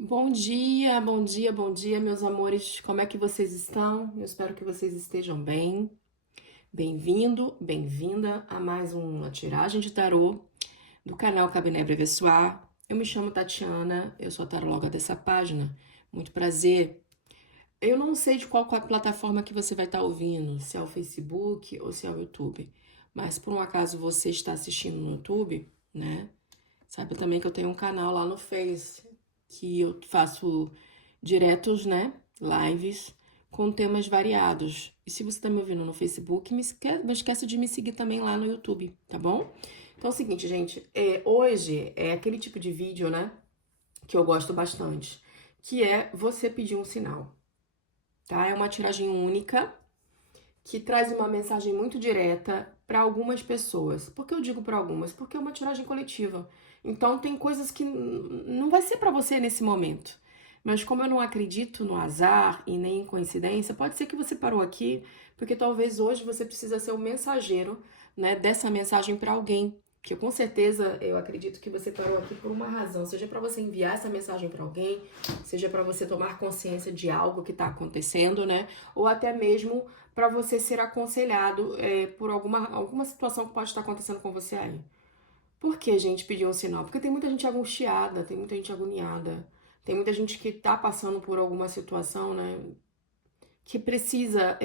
Bom dia, bom dia, bom dia, meus amores. Como é que vocês estão? Eu espero que vocês estejam bem. Bem-vindo, bem-vinda a mais uma tiragem de tarô do canal Cabiné Brevessoir. Eu me chamo Tatiana, eu sou a taróloga dessa página. Muito prazer. Eu não sei de qual plataforma que você vai estar ouvindo, se é o Facebook ou se é o YouTube. Mas por um acaso você está assistindo no YouTube, né? Saiba também que eu tenho um canal lá no Face, que eu faço diretos, né? Lives com temas variados. E se você tá me ouvindo no Facebook, não esquece de me seguir também lá no YouTube, tá bom? Então é o seguinte, gente, hoje é aquele tipo de vídeo, né? Que eu gosto bastante, que é você pedir um sinal, tá? É uma tiragem única que traz uma mensagem muito direta para algumas pessoas. Por que eu digo para algumas? Porque é uma tiragem coletiva. Então tem coisas que não vai ser para você nesse momento. Mas como eu não acredito no azar e nem em coincidência, pode ser que você parou aqui porque talvez hoje você precisa ser o mensageiro, né, dessa mensagem para alguém. Que com certeza eu acredito que você parou aqui por uma razão, seja para você enviar essa mensagem para alguém, seja para você tomar consciência de algo que está acontecendo, né? Ou até mesmo para você ser aconselhado por alguma situação que pode estar acontecendo com você aí. Por que a gente pediu um sinal? Porque tem muita gente angustiada, tem muita gente agoniada, tem muita gente que tá passando por alguma situação, né? Que precisa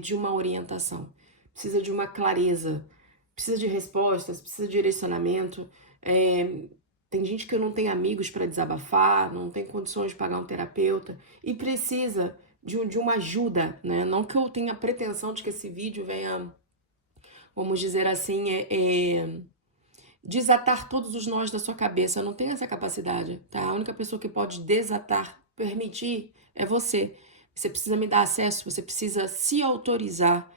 de uma orientação, precisa de uma clareza, precisa de respostas, precisa de direcionamento. Tem gente que não tem amigos para desabafar, não tem condições de pagar um terapeuta e precisa de uma ajuda, né? Não que eu tenha pretensão de que esse vídeo venha, vamos dizer assim, desatar todos os nós da sua cabeça. Eu não tenho essa capacidade, tá? A única pessoa que pode desatar, permitir, é você. Você precisa me dar acesso, você precisa se autorizar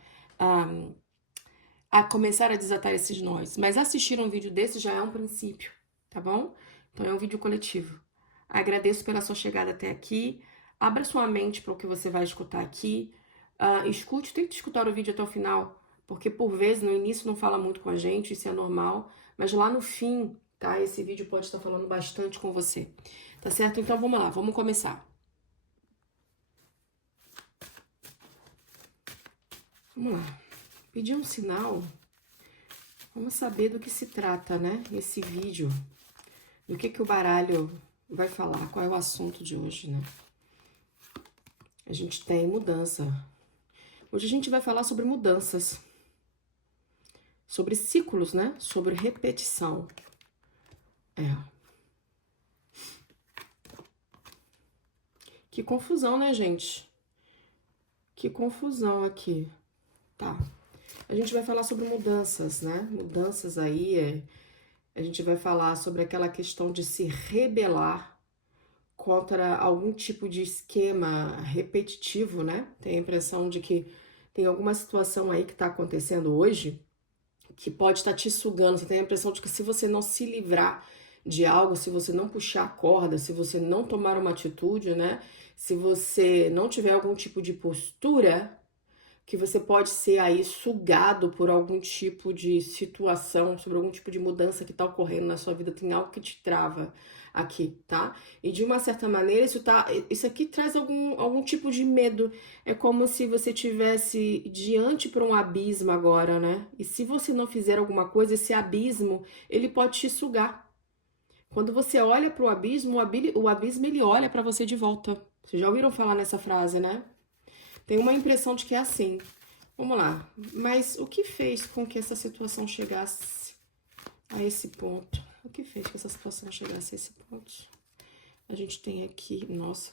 a começar a desatar esses nós. Mas assistir um vídeo desse já é um princípio, tá bom? Então é um vídeo coletivo. Agradeço pela sua chegada até aqui. Abra sua mente para o que você vai escutar aqui. Escute, tente escutar o vídeo até o final, porque por vezes no início não fala muito com a gente, isso é normal, mas lá no fim, tá? Esse vídeo pode estar falando bastante com você. Tá certo? Então vamos lá, vamos começar. Vamos lá. Pedir um sinal. Vamos saber do que se trata, né? Esse vídeo. Do que o baralho vai falar, qual é o assunto de hoje, né? A gente tem mudança. Hoje a gente vai falar sobre mudanças. Sobre ciclos, né? Sobre repetição. Que confusão, né, gente? Que confusão aqui. Tá. A gente vai falar sobre mudanças, né? Mudanças aí, a gente vai falar sobre aquela questão de se rebelar contra algum tipo de esquema repetitivo, né? Tem a impressão de que tem alguma situação aí que tá acontecendo hoje que pode estar te sugando. Você tem a impressão de que se você não se livrar de algo, se você não puxar a corda, se você não tomar uma atitude, né? Se você não tiver algum tipo de postura, que você pode ser aí sugado por algum tipo de situação, sobre algum tipo de mudança que está ocorrendo na sua vida, tem algo que te trava aqui, tá? E de uma certa maneira, isso aqui traz algum tipo de medo. É como se você tivesse diante para um abismo agora, né? E se você não fizer alguma coisa, esse abismo, ele pode te sugar. Quando você olha para o abismo ele olha para você de volta. Vocês já ouviram falar nessa frase, né? Tem uma impressão de que é assim. Vamos lá. Mas o que fez com que essa situação chegasse a esse ponto? O que fez que essa situação chegasse a esse ponto? A gente tem aqui, nossa.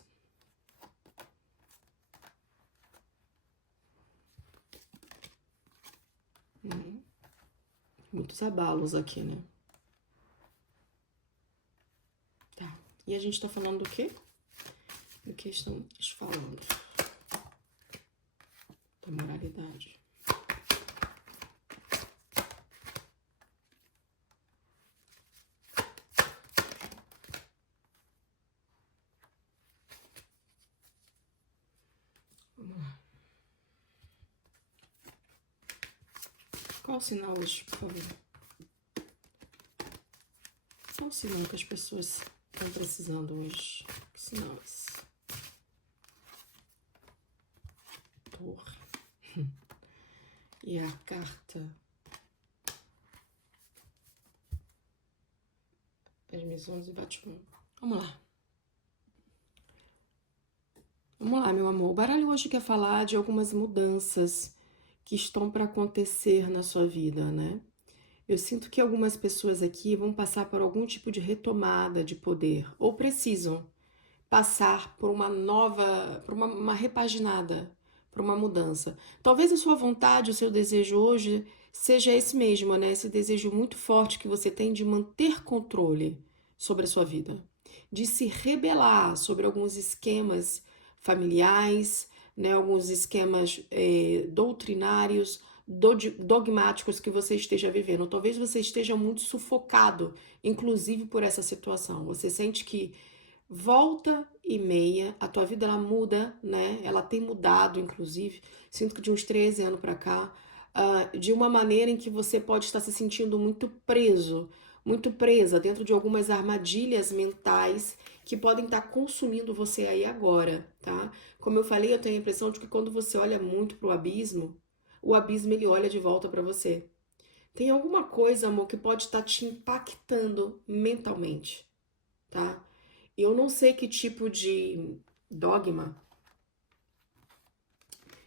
Muitos abalos aqui, né? Tá. E a gente tá falando do quê? Do que estamos falando? Da moralidade. Vamos lá. Qual o sinal hoje, por favor? Qual o sinal que as pessoas estão precisando hoje? Darkness. Torre. E a carta. As missões e Batman. Vamos lá. Vamos lá, meu amor. O baralho hoje quer falar de algumas mudanças que estão para acontecer na sua vida, né? Eu sinto que algumas pessoas aqui vão passar por algum tipo de retomada de poder, ou precisam passar por uma nova, por uma repaginada, por uma mudança. Talvez a sua vontade, o seu desejo hoje seja esse mesmo, né? Esse desejo muito forte que você tem de manter controle sobre a sua vida, de se rebelar sobre alguns esquemas familiares, né? Alguns esquemas doutrinários, dogmáticos que você esteja vivendo. Talvez você esteja muito sufocado, inclusive por essa situação. Você sente que volta e meia, a tua vida ela muda, né? Ela tem mudado, inclusive. Sinto que de uns 13 anos para cá, de uma maneira em que você pode estar se sentindo muito preso, muito presa dentro de algumas armadilhas mentais que podem estar consumindo você aí agora, tá? Como eu falei, eu tenho a impressão de que quando você olha muito pro abismo, o abismo ele olha de volta para você. Tem alguma coisa, amor, que pode estar te impactando mentalmente, tá? Eu não sei que tipo de dogma,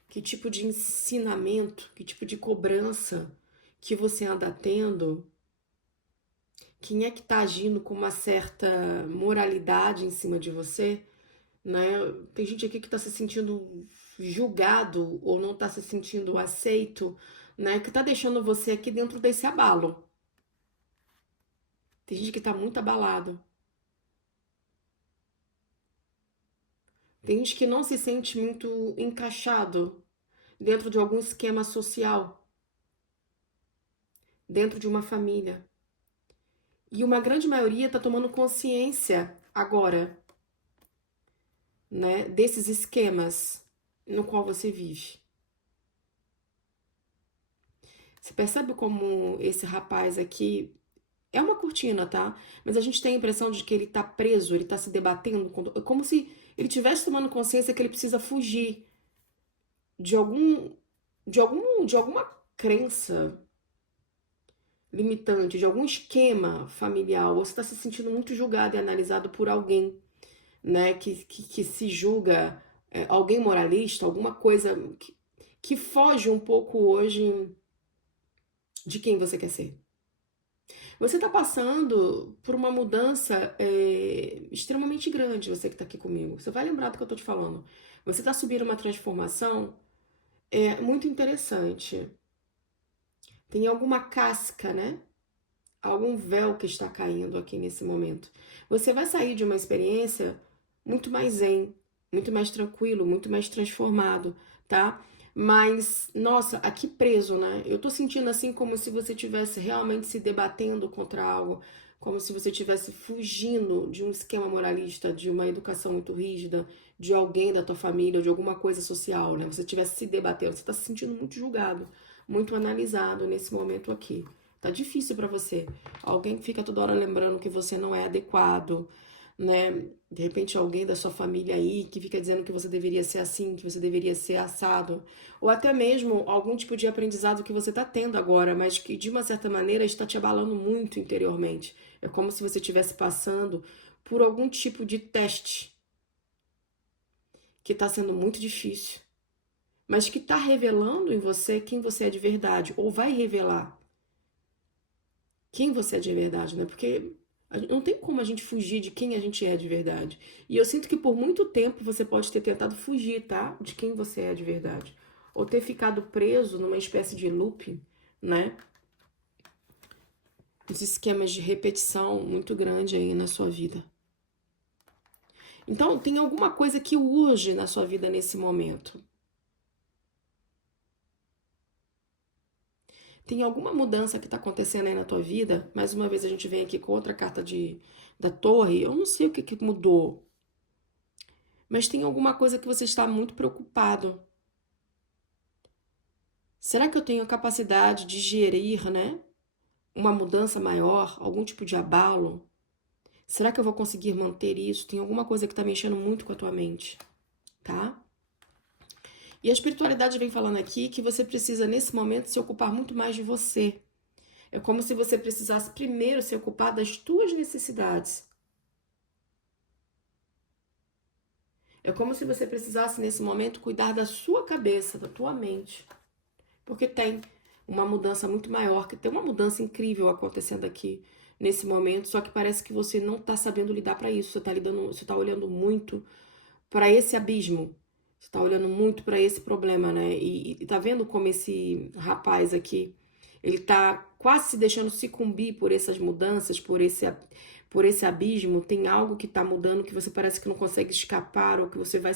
que tipo de ensinamento, que tipo de cobrança que você anda tendo. Quem é que tá agindo com uma certa moralidade em cima de você, né? Tem gente aqui que tá se sentindo julgado ou não tá se sentindo aceito, né? Que tá deixando você aqui dentro desse abalo. Tem gente que tá muito abalado. Tem gente que não se sente muito encaixado dentro de algum esquema social, dentro de uma família. E uma grande maioria está tomando consciência agora, né, desses esquemas no qual você vive. Você percebe como esse rapaz aqui é uma cortina, tá? Mas a gente tem a impressão de que ele tá preso, ele tá se debatendo, como se ele tivesse tomando consciência que ele precisa fugir de de alguma crença limitante, de algum esquema familiar, ou você está se sentindo muito julgado e analisado por alguém, né, que se julga alguém moralista, alguma coisa que foge um pouco hoje de quem você quer ser. Você está passando por uma mudança extremamente grande, você que está aqui comigo. Você vai lembrar do que eu estou te falando. Você está subindo uma transformação muito interessante. Tem alguma casca, né? Algum véu que está caindo aqui nesse momento. Você vai sair de uma experiência muito mais zen, muito mais tranquilo, muito mais transformado, tá? Mas, nossa, aqui preso, né? Eu tô sentindo assim como se você estivesse realmente se debatendo contra algo, como se você estivesse fugindo de um esquema moralista, de uma educação muito rígida, de alguém da tua família, ou de alguma coisa social, né? Você estivesse se debatendo, você tá se sentindo muito julgado, muito analisado nesse momento aqui. Tá difícil pra você. Alguém fica toda hora lembrando que você não é adequado, né? De repente alguém da sua família aí que fica dizendo que você deveria ser assim, que você deveria ser assado, ou até mesmo algum tipo de aprendizado que você tá tendo agora, mas que de uma certa maneira está te abalando muito interiormente. É como se você estivesse passando por algum tipo de teste que tá sendo muito difícil, mas que tá revelando em você quem você é de verdade, ou vai revelar quem você é de verdade, né? Porque não tem como a gente fugir de quem a gente é de verdade. E eu sinto que por muito tempo você pode ter tentado fugir, tá? De quem você é de verdade. Ou ter ficado preso numa espécie de loop, né? Os esquemas de repetição muito grande aí na sua vida. Então, tem alguma coisa que urge na sua vida nesse momento. Tem alguma mudança que está acontecendo aí na tua vida? Mais uma vez a gente vem aqui com outra carta da torre. Eu não sei o que mudou. Mas tem alguma coisa que você está muito preocupado. Será que eu tenho capacidade de gerir, né, uma mudança maior, algum tipo de abalo? Será que eu vou conseguir manter isso? Tem alguma coisa que tá mexendo muito com a tua mente, tá? E a espiritualidade vem falando aqui que você precisa, nesse momento, se ocupar muito mais de você. É como se você precisasse primeiro se ocupar das tuas necessidades. É como se você precisasse, nesse momento, cuidar da sua cabeça, da tua mente. Porque tem uma mudança muito maior, que tem uma mudança incrível acontecendo aqui nesse momento, só que parece que você não está sabendo lidar para isso. Você tá olhando muito para esse abismo. Você tá olhando muito para esse problema, né? E tá vendo como esse rapaz aqui, ele tá quase se deixando sucumbir por essas mudanças, por esse abismo. Tem algo que tá mudando que você parece que não consegue escapar ou que você vai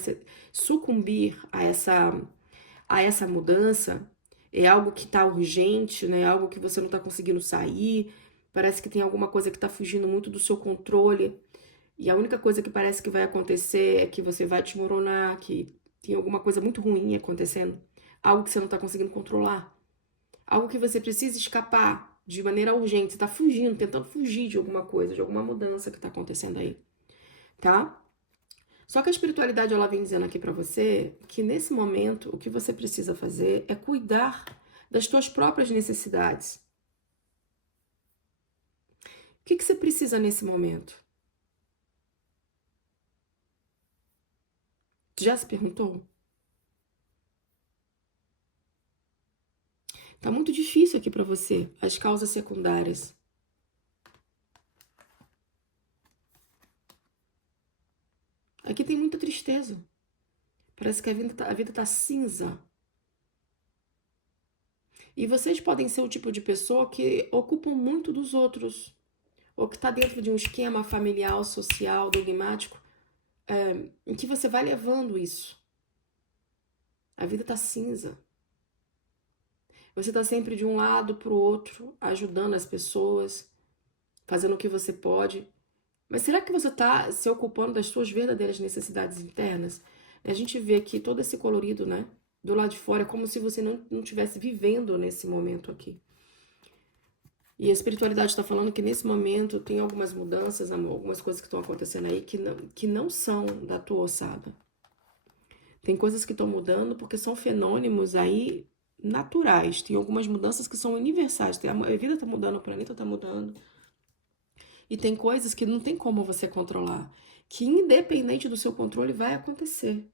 sucumbir a essa mudança. É algo que tá urgente, né? É algo que você não tá conseguindo sair. Parece que tem alguma coisa que tá fugindo muito do seu controle. E a única coisa que parece que vai acontecer é que você vai desmoronar, que tem alguma coisa muito ruim acontecendo, algo que você não está conseguindo controlar, algo que você precisa escapar de maneira urgente. Você está fugindo, tentando fugir de alguma coisa, de alguma mudança que está acontecendo aí, tá? Só que a espiritualidade ela vem dizendo aqui para você que nesse momento o que você precisa fazer é cuidar das suas próprias necessidades. O que você precisa nesse momento? Já se perguntou? Tá muito difícil aqui para você, as causas secundárias. Aqui tem muita tristeza. Parece que a vida tá cinza. E vocês podem ser o tipo de pessoa que ocupam muito dos outros, ou que tá dentro de um esquema familiar, social, dogmático, em que você vai levando isso. A vida tá cinza. Você tá sempre de um lado pro outro, ajudando as pessoas, fazendo o que você pode. Mas será que você está se ocupando das suas verdadeiras necessidades internas? A gente vê aqui todo esse colorido, né? Do lado de fora, é como se você não estivesse vivendo nesse momento aqui. E a espiritualidade está falando que nesse momento tem algumas mudanças, amor, algumas coisas que estão acontecendo aí que não são da tua ossada. Tem coisas que estão mudando porque são fenômenos aí naturais. Tem algumas mudanças que são universais. A vida está mudando, o planeta está mudando. E tem coisas que não tem como você controlar, que independente do seu controle vai acontecer,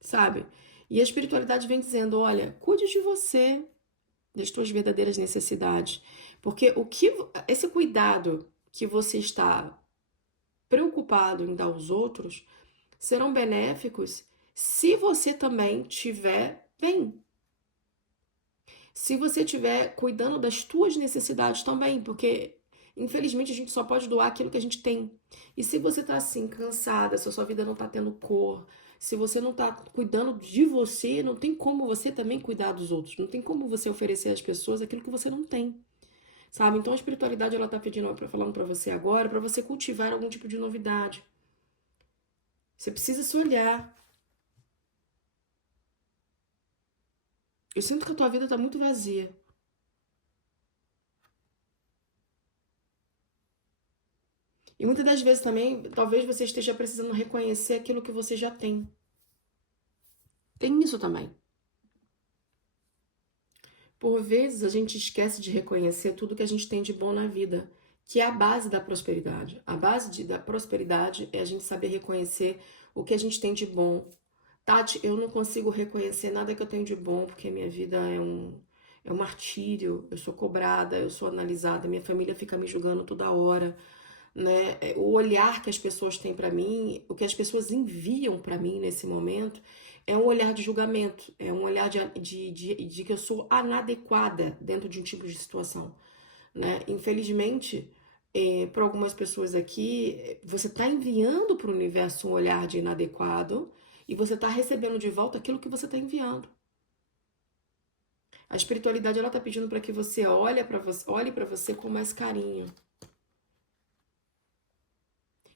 sabe? E a espiritualidade vem dizendo, olha, cuide de você, das suas verdadeiras necessidades, porque esse cuidado que você está preocupado em dar aos outros serão benéficos se você também tiver bem. Se você estiver cuidando das tuas necessidades também, porque infelizmente a gente só pode doar aquilo que a gente tem. E se você tá assim, cansada, se a sua vida não tá tendo cor, se você não tá cuidando de você, não tem como você também cuidar dos outros. Não tem como você oferecer às pessoas aquilo que você não tem. Sabe? Então a espiritualidade ela tá pedindo, falando para você agora, para você cultivar algum tipo de novidade. Você precisa se olhar. Eu sinto que a tua vida tá muito vazia. E muitas das vezes também, talvez você esteja precisando reconhecer aquilo que você já tem. Tem isso também. Por vezes a gente esquece de reconhecer tudo que a gente tem de bom na vida, que é a base da prosperidade. A base da prosperidade é a gente saber reconhecer o que a gente tem de bom. Tati, eu não consigo reconhecer nada que eu tenho de bom, porque minha vida é um martírio, eu sou cobrada, eu sou analisada, minha família fica me julgando toda hora, né? O olhar que as pessoas têm para mim, o que as pessoas enviam para mim nesse momento, é um olhar de julgamento, é um olhar de que eu sou inadequada dentro de um tipo de situação, né? Infelizmente, para algumas pessoas aqui, você está enviando para o universo um olhar de inadequado e você está recebendo de volta aquilo que você está enviando. A espiritualidade ela está pedindo para que você olhe para você com mais carinho,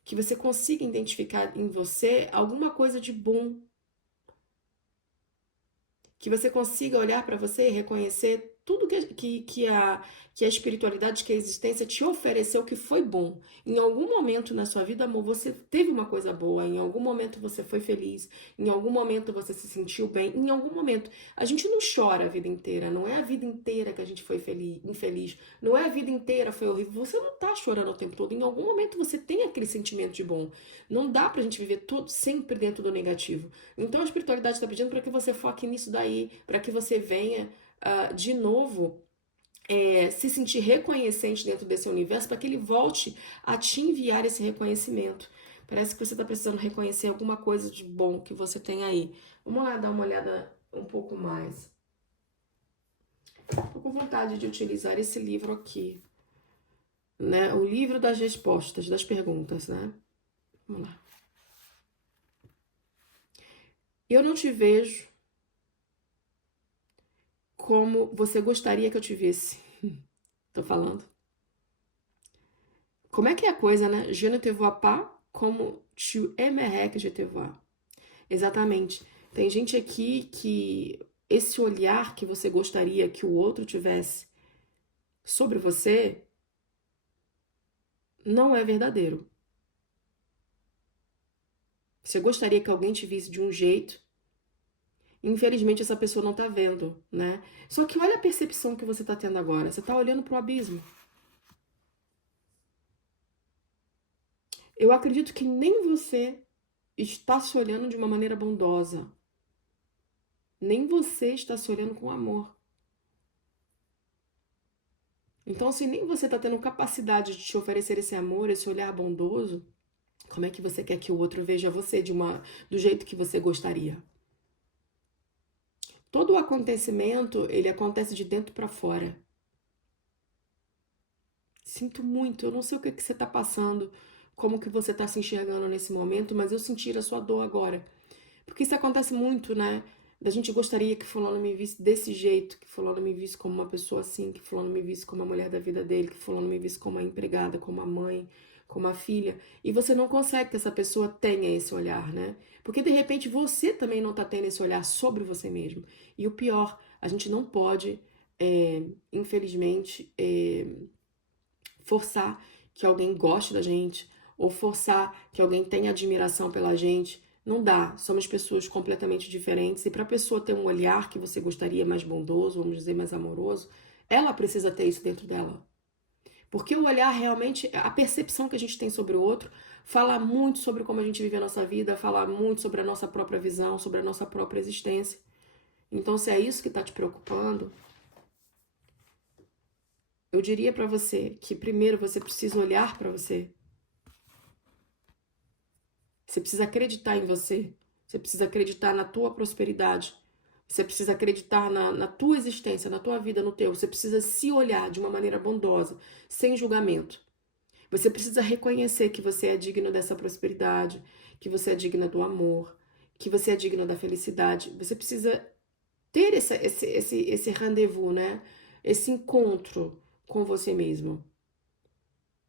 que você consiga identificar em você alguma coisa de bom, que você consiga olhar para você e reconhecer tudo que a espiritualidade, que a existência te ofereceu que foi bom. Em algum momento na sua vida, amor, você teve uma coisa boa, em algum momento você foi feliz, em algum momento você se sentiu bem, em algum momento. A gente não chora a vida inteira, não é a vida inteira que a gente foi feliz, infeliz, não é a vida inteira foi horrível. Você não tá chorando o tempo todo, em algum momento você tem aquele sentimento de bom. Não dá pra gente viver todo, sempre dentro do negativo. Então a espiritualidade está pedindo para que você foque nisso daí, para que você venha de novo se sentir reconhecente dentro desse universo, para que ele volte a te enviar esse reconhecimento. Parece que você está precisando reconhecer alguma coisa de bom que você tem aí. Vamos lá dar uma olhada um pouco mais. Estou com vontade de utilizar esse livro aqui, né? O livro das respostas, das perguntas, né? Vamos lá. Eu não te vejo como você gostaria que eu te visse. Tô falando. Como é que é a coisa, né? Je ne te vois pas como tu aimerais que je te vois. Exatamente. Tem gente aqui que esse olhar que você gostaria que o outro tivesse sobre você não é verdadeiro. Você gostaria que alguém te visse de um jeito, infelizmente essa pessoa não tá vendo, né? Só que olha a percepção que você tá tendo agora. Você tá olhando pro abismo. Eu acredito que nem você está se olhando de uma maneira bondosa. Nem você está se olhando com amor. Então, se nem você está tendo capacidade de te oferecer esse amor, esse olhar bondoso, como é que você quer que o outro veja você do jeito que você gostaria? Todo o acontecimento, ele acontece de dentro para fora. Sinto muito, eu não sei o que você está passando, como que você está se enxergando nesse momento, mas eu senti a sua dor agora. Porque isso acontece muito, né? Da gente gostaria que fulano me visse desse jeito, que fulano me visse como uma pessoa assim, que fulano me visse como a mulher da vida dele, que fulano me visse como a empregada, como a mãe, como a filha. E você não consegue que essa pessoa tenha esse olhar, né? Porque de repente você também não tá tendo esse olhar sobre você mesmo. E o pior, a gente não pode, infelizmente, forçar que alguém goste da gente ou forçar que alguém tenha admiração pela gente. Não dá, somos pessoas completamente diferentes e para a pessoa ter um olhar que você gostaria mais bondoso, vamos dizer mais amoroso, ela precisa ter isso dentro dela. Porque o olhar realmente, a percepção que a gente tem sobre o outro, fala muito sobre como a gente vive a nossa vida, fala muito sobre a nossa própria visão, sobre a nossa própria existência. Então, se é isso que está te preocupando, eu diria para você que primeiro você precisa olhar para você. Você precisa acreditar em você. Você precisa acreditar na tua prosperidade. Você precisa acreditar na tua existência, na tua vida, no teu. Você precisa se olhar de uma maneira bondosa, sem julgamento. Você precisa reconhecer que você é digno dessa prosperidade, que você é digna do amor, que você é digno da felicidade. Você precisa ter esse rendezvous, né? Esse encontro com você mesmo.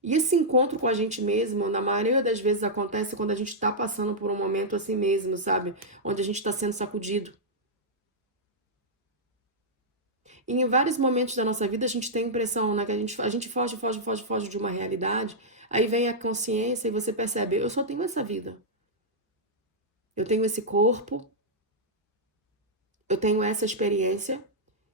E esse encontro com a gente mesmo, na maioria das vezes, acontece quando a gente está passando por um momento assim mesmo, sabe? Onde a gente está sendo sacudido. E em vários momentos da nossa vida a gente tem a impressão, né, que a gente foge de uma realidade, aí vem a consciência e você percebe, eu só tenho essa vida. Eu tenho esse corpo, eu tenho essa experiência,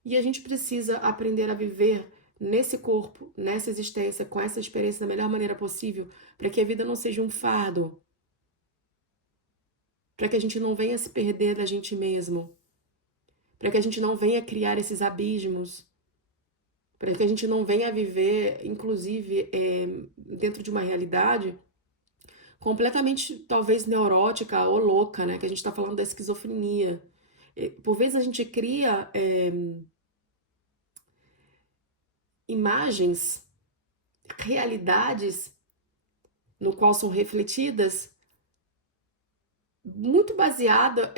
e a gente precisa aprender a viver nesse corpo, nessa existência, com essa experiência da melhor maneira possível, para que a vida não seja um fardo, para que a gente não venha se perder da gente mesmo, para que a gente não venha criar esses abismos, para que a gente não venha viver, inclusive, dentro de uma realidade completamente, talvez, neurótica ou louca, né? Que a gente está falando da esquizofrenia. Por vezes a gente cria imagens, realidades no qual são refletidas muito baseada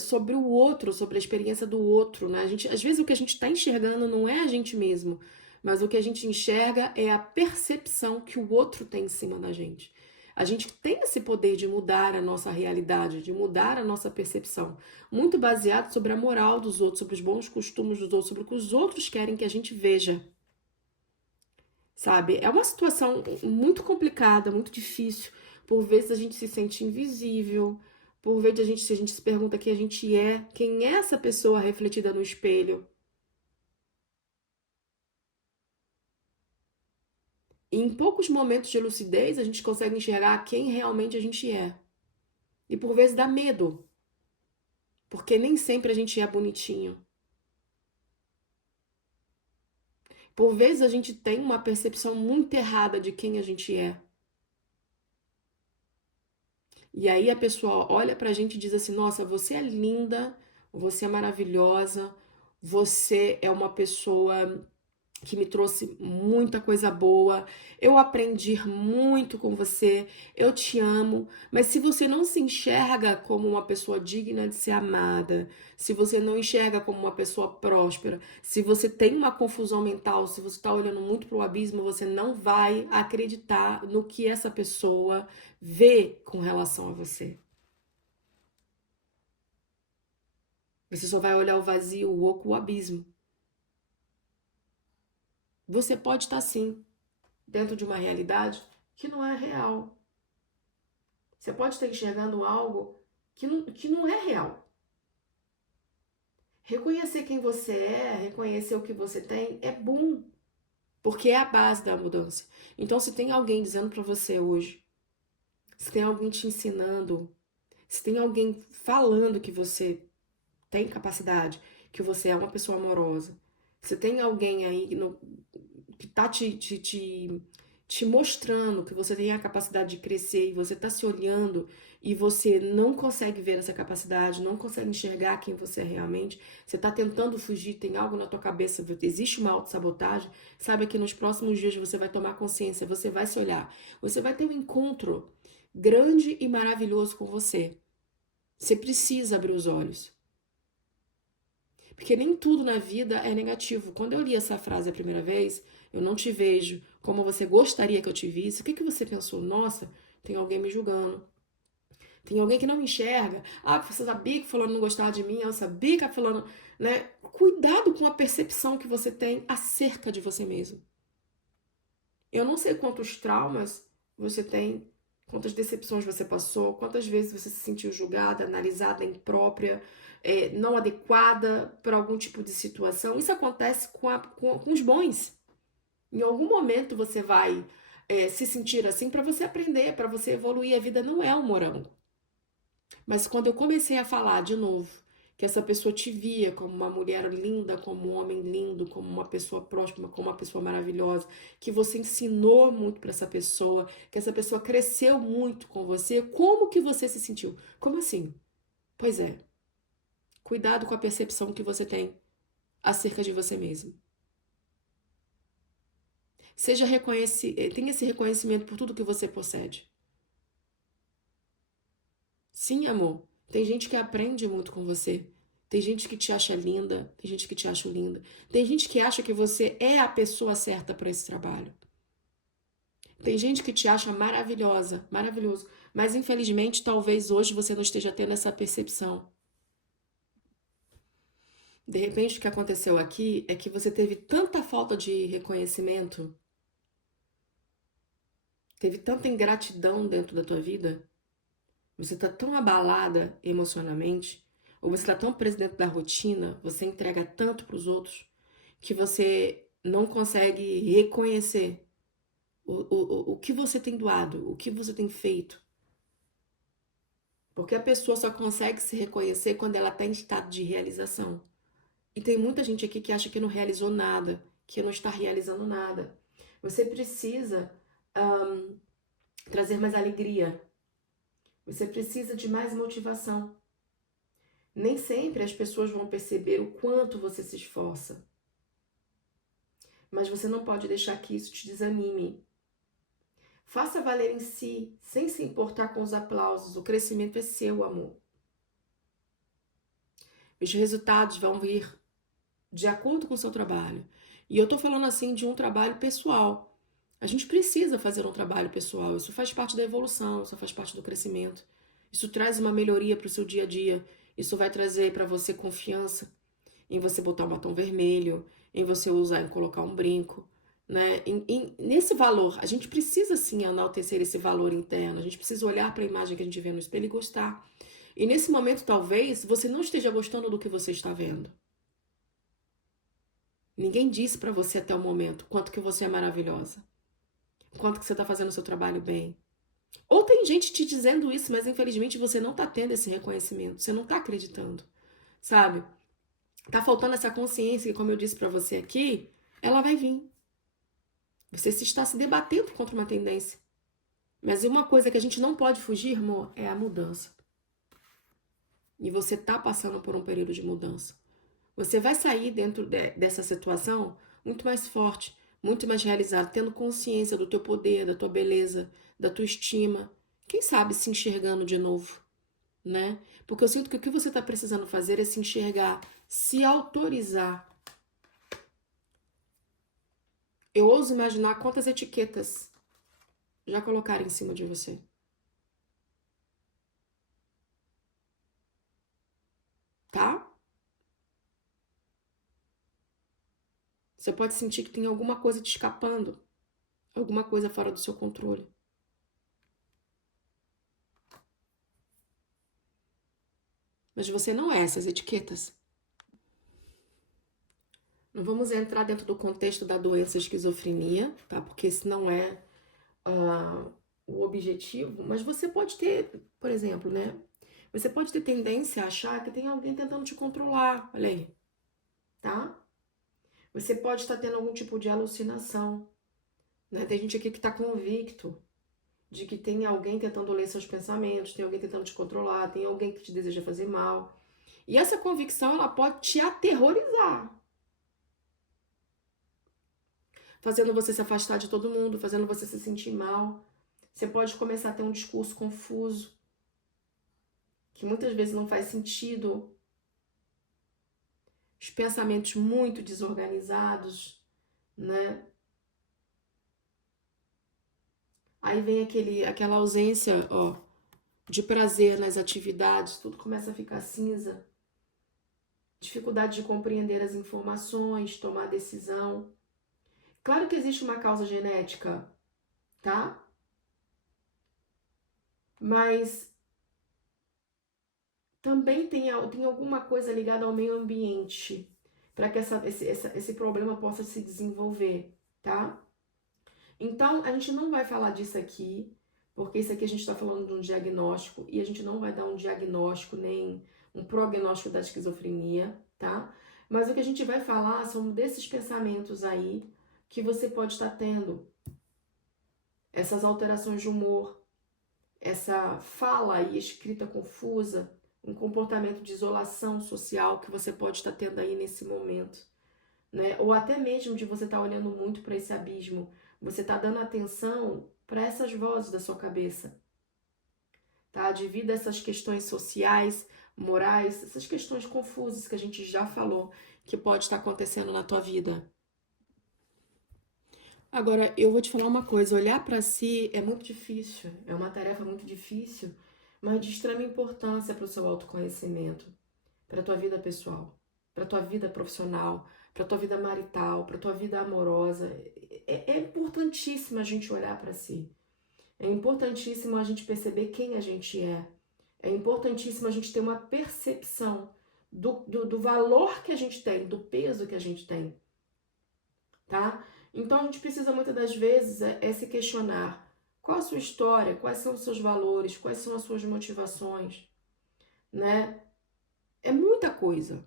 sobre o outro, sobre a experiência do outro, né? Às vezes o que a gente está enxergando não é a gente mesmo, mas o que a gente enxerga é a percepção que o outro tem em cima da gente. A gente tem esse poder de mudar a nossa realidade, de mudar a nossa percepção, muito baseado sobre a moral dos outros, sobre os bons costumes dos outros, sobre o que os outros querem que a gente veja. Sabe? É uma situação muito complicada, muito difícil. Por vezes a gente se sente invisível, por vezes a gente se pergunta quem a gente é, quem é essa pessoa refletida no espelho. E em poucos momentos de lucidez a gente consegue enxergar quem realmente a gente é. E por vezes dá medo, porque nem sempre a gente é bonitinho. Por vezes a gente tem uma percepção muito errada de quem a gente é. E aí a pessoa olha pra gente e diz assim: nossa, você é linda, você é maravilhosa, você é uma pessoa que me trouxe muita coisa boa, eu aprendi muito com você, eu te amo, mas se você não se enxerga como uma pessoa digna de ser amada, se você não enxerga como uma pessoa próspera, se você tem uma confusão mental, se você está olhando muito para o abismo, você não vai acreditar no que essa pessoa vê com relação a você. Você só vai olhar o vazio, o oco, o abismo. Você pode estar sim dentro de uma realidade que não é real. Você pode estar enxergando algo que não é real. Reconhecer quem você é, reconhecer o que você tem, é bom, porque é a base da mudança. Então, se tem alguém dizendo para você hoje, se tem alguém te ensinando, se tem alguém falando que você tem capacidade, que você é uma pessoa amorosa, se tem alguém aí que tá te mostrando que você tem a capacidade de crescer e você tá se olhando e você não consegue ver essa capacidade, não consegue enxergar quem você é realmente, você tá tentando fugir, tem algo na tua cabeça, existe uma autossabotagem, saiba que nos próximos dias você vai tomar consciência, você vai se olhar, você vai ter um encontro grande e maravilhoso com você. Você precisa abrir os olhos. Porque nem tudo na vida é negativo. Quando eu li essa frase a primeira vez, eu não te vejo como você gostaria que eu te visse. O que você pensou? Nossa, tem alguém me julgando. Tem alguém que não me enxerga. Ah, você sabia que fulano não gostava de mim, eu sabia que a fulano, né? Cuidado com a percepção que você tem acerca de você mesmo. Eu não sei quantos traumas você tem, quantas decepções você passou, quantas vezes você se sentiu julgada, analisada, imprópria, não adequada para algum tipo de situação. Isso acontece com os bons. Em algum momento você vai se sentir assim para você aprender, para você evoluir. A vida não é um morango. Mas quando eu comecei a falar de novo, que essa pessoa te via como uma mulher linda, como um homem lindo, como uma pessoa próxima, como uma pessoa maravilhosa, que você ensinou muito para essa pessoa, que essa pessoa cresceu muito com você, como que você se sentiu? Como assim? Pois é, cuidado com a percepção que você tem acerca de você mesmo. Tenha esse reconhecimento por tudo que você possede. Sim, amor. Tem gente que aprende muito com você. Tem gente que te acha linda, tem gente que te acha linda. Tem gente que acha que você é a pessoa certa para esse trabalho. Tem gente que te acha maravilhosa, maravilhoso. Mas infelizmente, talvez hoje você não esteja tendo essa percepção. De repente, o que aconteceu aqui é que você teve tanta falta de reconhecimento, teve tanta ingratidão dentro da tua vida, você está tão abalada emocionalmente, ou você está tão preso dentro da rotina, você entrega tanto para os outros, que você não consegue reconhecer o que você tem doado, o que você tem feito. Porque a pessoa só consegue se reconhecer quando ela está em estado de realização. E tem muita gente aqui que acha que não realizou nada, que não está realizando nada. Você precisa trazer mais alegria. Você precisa de mais motivação. Nem sempre as pessoas vão perceber o quanto você se esforça. Mas você não pode deixar que isso te desanime. Faça valer em si, sem se importar com os aplausos. O crescimento é seu, amor. Os resultados vão vir de acordo com o seu trabalho. E eu tô falando assim de um trabalho pessoal. A gente precisa fazer um trabalho pessoal, isso faz parte da evolução, isso faz parte do crescimento. Isso traz uma melhoria para o seu dia a dia, isso vai trazer para você confiança em você botar um batom vermelho, em você usar e colocar um brinco, né? Nesse valor, a gente precisa sim enaltecer esse valor interno, a gente precisa olhar para a imagem que a gente vê no espelho e gostar. E nesse momento, talvez, você não esteja gostando do que você está vendo. Ninguém disse para você até o momento quanto que você é maravilhosa, quanto que você está fazendo o seu trabalho bem. Ou tem gente te dizendo isso, mas infelizmente você não está tendo esse reconhecimento, você não está acreditando, sabe? Tá faltando essa consciência que, como eu disse para você aqui, ela vai vir. Você está se debatendo contra uma tendência. Mas uma coisa que a gente não pode fugir, amor, é a mudança. E você tá passando por um período de mudança. Você vai sair dentro dessa situação muito mais forte, muito mais realizado, tendo consciência do teu poder, da tua beleza, da tua estima. Quem sabe se enxergando de novo, né? Porque eu sinto que o que você está precisando fazer é se enxergar, se autorizar. Eu ouso imaginar quantas etiquetas já colocaram em cima de você. Tá? Você pode sentir que tem alguma coisa te escapando, alguma coisa fora do seu controle. Mas você não é essas etiquetas. Não vamos entrar dentro do contexto da doença esquizofrenia, tá? Porque esse não é o objetivo. Mas você pode ter, por exemplo, né? Você pode ter tendência a achar que tem alguém tentando te controlar. Olha aí, tá? Você pode estar tendo algum tipo de alucinação, né? Tem gente aqui que está convicto de que tem alguém tentando ler seus pensamentos, tem alguém tentando te controlar, tem alguém que te deseja fazer mal. E essa convicção, ela pode te aterrorizar, fazendo você se afastar de todo mundo, fazendo você se sentir mal. Você pode começar a ter um discurso confuso, que muitas vezes não faz sentido. Os pensamentos muito desorganizados, né? Aí vem aquela ausência, ó, de prazer nas atividades, tudo começa a ficar cinza. Dificuldade de compreender as informações, tomar decisão. Claro que existe uma causa genética, tá? Mas também tem alguma coisa ligada ao meio ambiente para que esse problema possa se desenvolver, tá? Então, a gente não vai falar disso aqui, porque isso aqui a gente está falando de um diagnóstico e a gente não vai dar um diagnóstico nem um prognóstico da esquizofrenia, tá? Mas o que a gente vai falar são desses pensamentos aí que você pode estar tendo, essas alterações de humor, essa fala e escrita confusa, um comportamento de isolação social que você pode estar tendo aí nesse momento, né? Ou até mesmo de você estar olhando muito para esse abismo, você está dando atenção para essas vozes da sua cabeça, tá? Devido a essas questões sociais, morais, essas questões confusas que a gente já falou que pode estar acontecendo na tua vida. Agora, eu vou te falar uma coisa, olhar para si é muito difícil, é uma tarefa muito difícil, mas de extrema importância para o seu autoconhecimento, para a tua vida pessoal, para a tua vida profissional, para a tua vida marital, para a tua vida amorosa. É importantíssimo a gente olhar para si. É importantíssimo a gente perceber quem a gente é. É importantíssimo a gente ter uma percepção do valor que a gente tem, do peso que a gente tem, tá? Então a gente precisa muitas das vezes se questionar qual a sua história, quais são os seus valores, quais são as suas motivações, né? É muita coisa.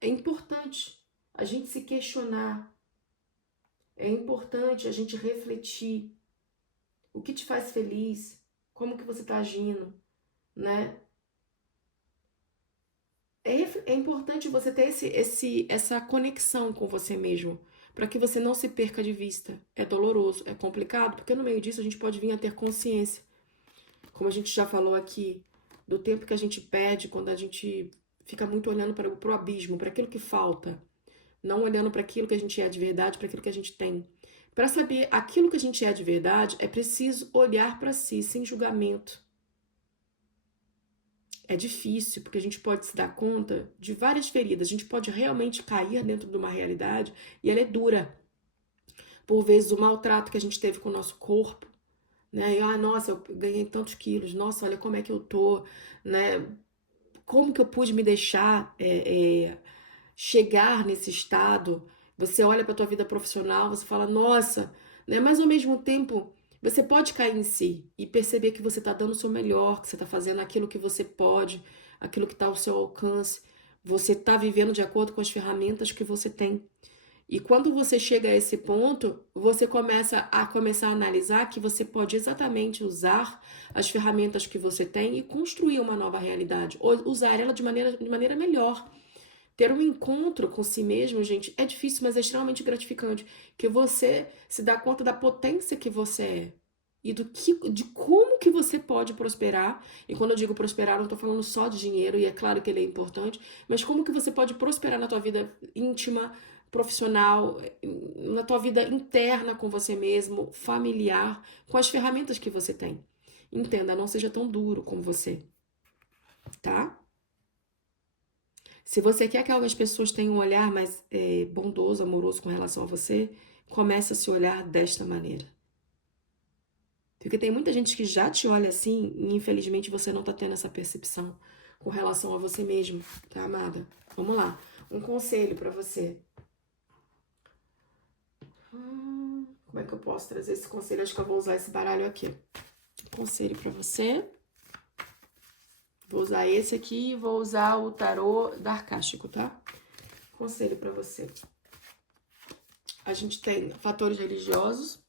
É importante a gente se questionar. É importante a gente refletir. O que te faz feliz? Como que você está agindo, né? É importante você ter essa conexão com você mesmo, para que você não se perca de vista. É doloroso, é complicado, porque no meio disso a gente pode vir a ter consciência. Como a gente já falou aqui, do tempo que a gente perde quando a gente fica muito olhando para o abismo, para aquilo que falta. Não olhando para aquilo que a gente é de verdade, para aquilo que a gente tem. Para saber aquilo que a gente é de verdade, é preciso olhar para si sem julgamento. É difícil, porque a gente pode se dar conta de várias feridas. A gente pode realmente cair dentro de uma realidade e ela é dura. Por vezes, o maltrato que a gente teve com o nosso corpo, né? Nossa, eu ganhei tantos quilos. Nossa, olha como é que eu tô, né? Como que eu pude me deixar chegar nesse estado? Você olha para a tua vida profissional, você fala, nossa, né? Mas ao mesmo tempo, você pode cair em si e perceber que você está dando o seu melhor, que você está fazendo aquilo que você pode, aquilo que está ao seu alcance. Você está vivendo de acordo com as ferramentas que você tem. E quando você chega a esse ponto, você começar a analisar que você pode exatamente usar as ferramentas que você tem e construir uma nova realidade, ou usar ela de maneira melhor. Ter um encontro com si mesmo, gente, é difícil, mas é extremamente gratificante. Que você se dá conta da potência que você é. E de como que você pode prosperar. E quando eu digo prosperar, não estou falando só de dinheiro, e é claro que ele é importante, mas como que você pode prosperar na tua vida íntima, profissional, na tua vida interna com você mesmo, familiar, com as ferramentas que você tem. Entenda, não seja tão duro com você, tá? Se você quer que algumas pessoas tenham um olhar mais bondoso, amoroso com relação a você, comece a se olhar desta maneira. Porque tem muita gente que já te olha assim e infelizmente você não tá tendo essa percepção com relação a você mesmo, tá, amada? Vamos lá. Um conselho pra você. Como é que eu posso trazer esse conselho? Acho que eu vou usar esse baralho aqui. Conselho pra você. Vou usar esse aqui e vou usar o tarô darcástico, tá? Conselho pra você. A gente tem fatores religiosos.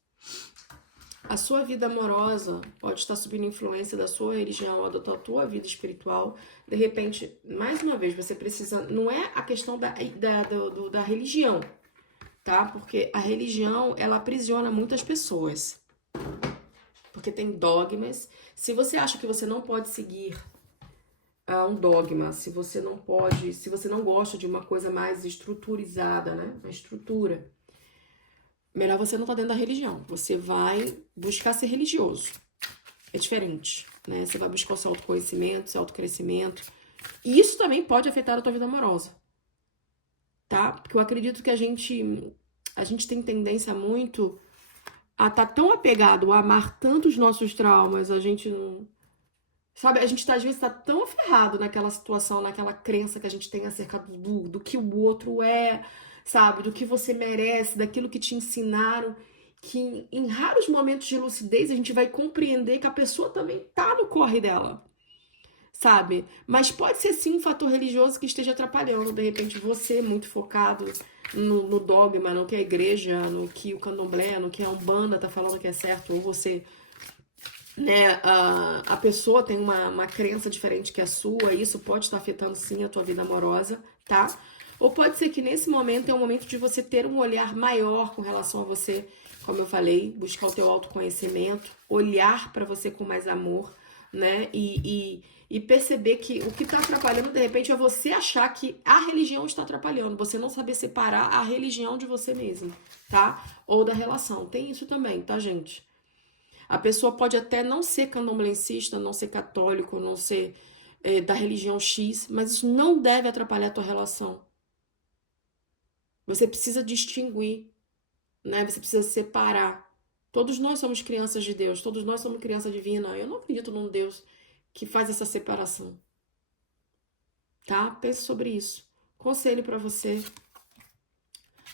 A sua vida amorosa pode estar sob influência da sua religião ou da tua vida espiritual. De repente, mais uma vez, você precisa... Não é a questão da religião, tá? Porque a religião, ela aprisiona muitas pessoas. Porque tem dogmas. Se você acha que você não pode seguir um dogma, se você não gosta de uma coisa mais estruturizada, né? Uma estrutura, melhor você não estar dentro da religião. Você vai buscar ser religioso. É diferente, né? Você vai buscar o seu autoconhecimento, seu autocrescimento. E isso também pode afetar a tua vida amorosa, tá? Porque eu acredito que a gente tem tendência muito a estar tão apegado a amar tanto os nossos traumas, a gente não... Sabe, a gente às vezes tá tão aferrado naquela situação, naquela crença que a gente tem acerca do que o outro é, sabe? Do que você merece, daquilo que te ensinaram, que em raros momentos de lucidez a gente vai compreender que a pessoa também tá no corre dela, sabe? Mas pode ser sim um fator religioso que esteja atrapalhando, de repente você muito focado no dogma, no que a igreja, no que o candomblé, no que a Umbanda tá falando que é certo, ou você, né, a pessoa tem uma crença diferente que a sua, e isso pode estar afetando sim a tua vida amorosa, tá? Ou pode ser que nesse momento é um momento de você ter um olhar maior com relação a você, como eu falei, buscar o teu autoconhecimento, olhar para você com mais amor, né? E perceber que o que está atrapalhando, de repente, é você achar que a religião está atrapalhando, você não saber separar a religião de você mesmo, tá? Ou da relação. Tem isso também, tá, gente? A pessoa pode até não ser candomblessista, não ser católico, não ser da religião X, mas isso não deve atrapalhar a tua relação. Você precisa distinguir, né? Você precisa separar. Todos nós somos crianças de Deus, todos nós somos criança divina. Eu não acredito num Deus que faz essa separação, tá? Pense sobre isso. Conselho pra você.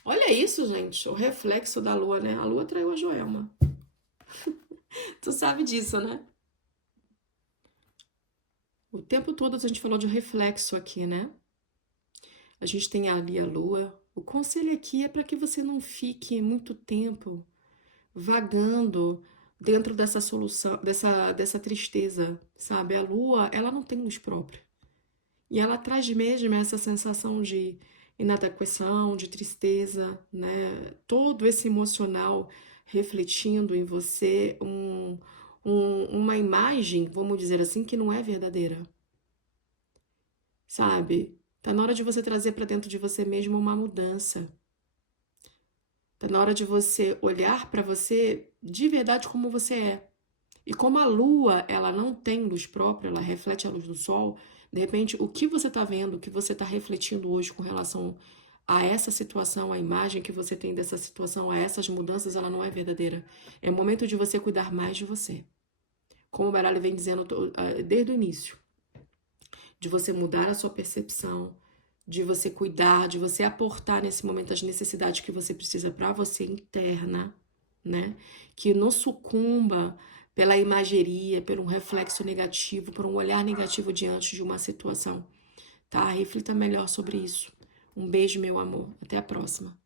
Olha isso, gente, o reflexo da lua, né? A lua traiu a Joelma. Tu sabe disso, né? O tempo todo a gente falou de reflexo aqui, né? A gente tem ali a lua. O conselho aqui é para que você não fique muito tempo vagando dentro dessa solução, dessa tristeza, sabe? A lua, ela não tem luz própria. E ela traz mesmo essa sensação de inadequação, de tristeza, né? Todo esse emocional refletindo em você uma imagem, vamos dizer assim, que não é verdadeira, sabe? Tá na hora de você trazer para dentro de você mesmo uma mudança. Tá na hora de você olhar para você de verdade como você é. E como a lua, ela não tem luz própria, ela reflete a luz do sol, de repente, o que você está vendo, o que você está refletindo hoje com relação a essa situação, a imagem que você tem dessa situação, a essas mudanças, ela não é verdadeira. É o momento de você cuidar mais de você. Como o Baralho vem dizendo desde o início, de você mudar a sua percepção, de você cuidar, de você aportar nesse momento as necessidades que você precisa para você interna, né? Que não sucumba pela imageria, por um reflexo negativo, por um olhar negativo diante de uma situação, tá? Reflita melhor sobre isso. Um beijo, meu amor. Até a próxima.